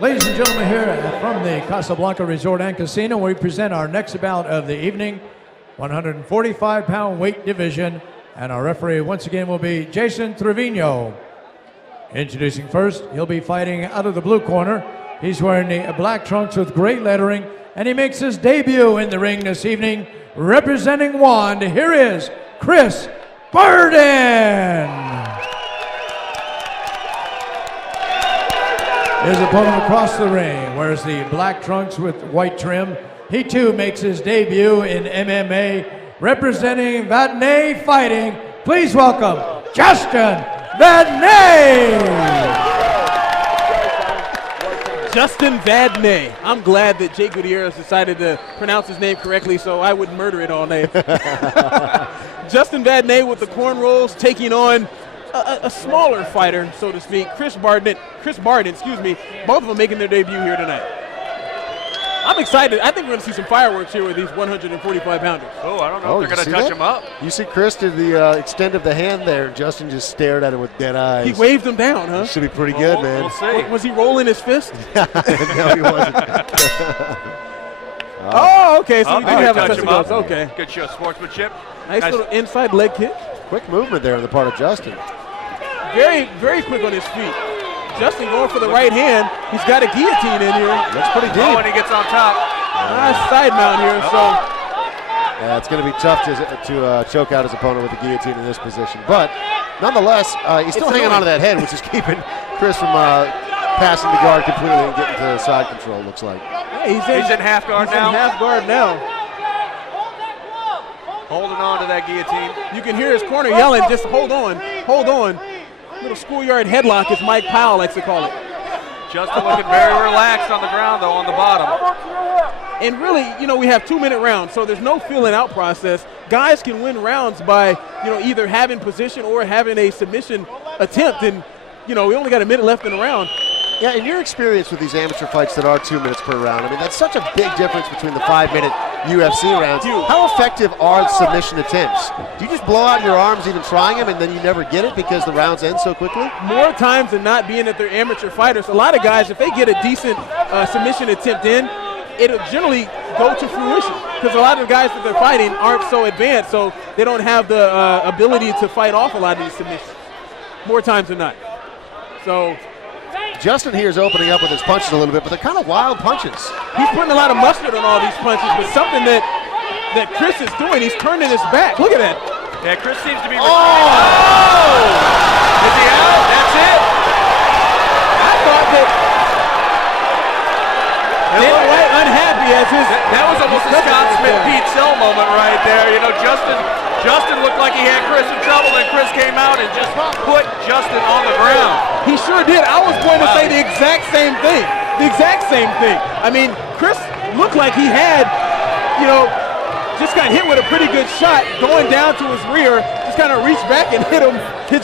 Ladies and gentlemen, here from the CasaBlanca Resort and Casino, we present our next bout of the evening, 145-pound weight division, and our referee once again will be Jason Trevino. Introducing first, he'll be fighting out of the blue corner. He's wearing the black trunks with gray lettering, and he makes his debut in the ring this evening, representing Wand. Here is Chris Barden. His opponent across the ring wears the black trunks with white trim. He too makes his debut in MMA, representing Vadnais Fighting. Please welcome Justin Vadnais. Justin Vadnais. I'm glad that Jake Gutierrez decided to pronounce his name correctly so I would murder it all day. Justin Vadnais with the cornrows, taking on a smaller fighter, so to speak, Chris Barden, excuse me, both of them making their debut here tonight. I'm excited. I think we're going to see some fireworks here with these 145-pounders. Oh, I don't know if they're going to touch him up. You see Chris did the extent of the hand there. Justin just stared at him with dead eyes. He waved him down, huh? Should be pretty good, man. We'll see. Was he rolling his fist? No, he wasn't. Oh, okay, so he didn't have a touch touch him gloves. up. Okay. Good show of sportsmanship. Nice little inside leg kick. Quick movement there on the part of Justin. Very, very quick on his feet. Justin going for the right hand. He's got a guillotine in here. Looks pretty deep. Oh, and he gets on top. Nice side mount here. So yeah, it's going to be tough to choke out his opponent with the guillotine in this position. But nonetheless, he's still hanging on to that head, which is keeping Chris from passing the guard completely and getting to side control, looks like. yeah, He's in half guard now. in half guard now. Holding on to that guillotine. You can hear his corner yelling, just hold on, hold on. Little schoolyard headlock, as Mike Powell likes to call it. Justin looking very relaxed on the ground, though, on the bottom. And really, we have 2-minute rounds, so there's no feeling out process. Guys can win rounds by, either having position or having a submission attempt. And, we only got a minute left in the round. Yeah, in your experience with these amateur fights that are 2 minutes per round, I mean, that's such a big difference between the 5-minute UFC rounds. How effective are submission attempts? Do you just blow out your arms even trying them and then you never get it because the rounds end so quickly? More times than not, being that they're amateur fighters, a lot of guys, if they get a decent submission attempt in, it'll generally go to fruition because a lot of the guys that they're fighting aren't so advanced, so they don't have the ability to fight off a lot of these submissions. More times than not. So Justin here is opening up with his punches a little bit, but they're kind of wild punches. he's putting a lot of mustard on all these punches, but something that Chris is doing, he's turning his back. Look at that. Yeah, Chris seems to be. Oh! Is he out? That's it. I thought that Dana White unhappy as his. That was almost a Scott Smith-Pete Sill moment right there. Justin looked like he had Chris in trouble, and Chris came out and just put Justin on the ground. He sure did. I was going to say the exact same thing. The exact same thing. I mean, Chris looked like he had, just got hit with a pretty good shot going down to his rear, just kind of reached back and hit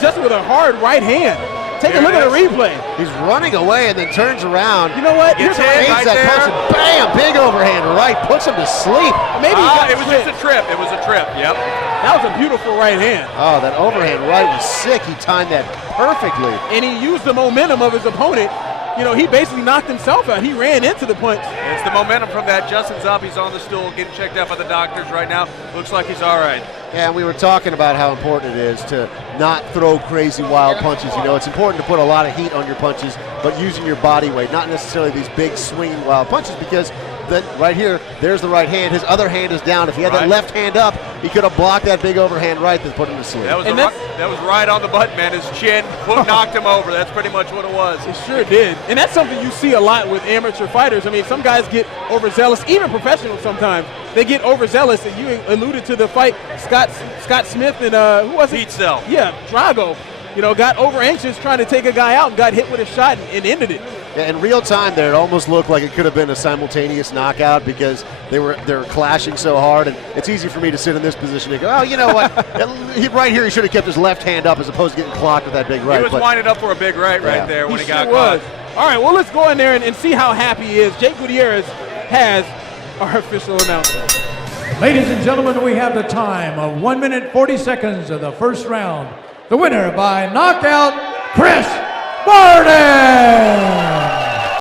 Justin with a hard right hand. Take a look at the replay. He's running away and then turns around. You know what? Gets Here's hit right that there. punch and bam, big overhand right, puts him to sleep. Maybe he got It was just a trip. It was a trip. Yep. That was a beautiful right hand. Oh, that overhand right was sick. He timed that perfectly. And he used the momentum of his opponent. He basically knocked himself out. He ran into the punch. It's the momentum from that. Justin's up. He's on the stool, getting checked out by the doctors right now. Looks like he's all right. Yeah, and we were talking about how important it is to not throw crazy wild punches. It's important to put a lot of heat on your punches, but using your body weight, not necessarily these big swinging wild punches, because then right here, there's the right hand. His other hand is down. If he had that left hand up, he could have blocked that big overhand right that put him to sleep. That was right on the button, man. His chin knocked him over. That's pretty much what it was. It sure did. And that's something you see a lot with amateur fighters. I mean, some guys get overzealous, even professionals sometimes. They get overzealous, and you alluded to the fight, Scott Smith and who was it? Pete Sill. Yeah, Drago. Got over anxious trying to take a guy out and got hit with a shot and ended it. Yeah, in real time there, it almost looked like it could have been a simultaneous knockout because they were clashing so hard, and it's easy for me to sit in this position and go, oh, you know what? Right here, he should have kept his left hand up as opposed to getting clocked with that big right. He was winding up for a big right there when he got caught. All right, well, let's go in there and see how happy he is. Jake Gutierrez has our official announcement. Ladies and gentlemen, we have the time of 1 minute 40 seconds of the first round. The winner by knockout, Chris Barden.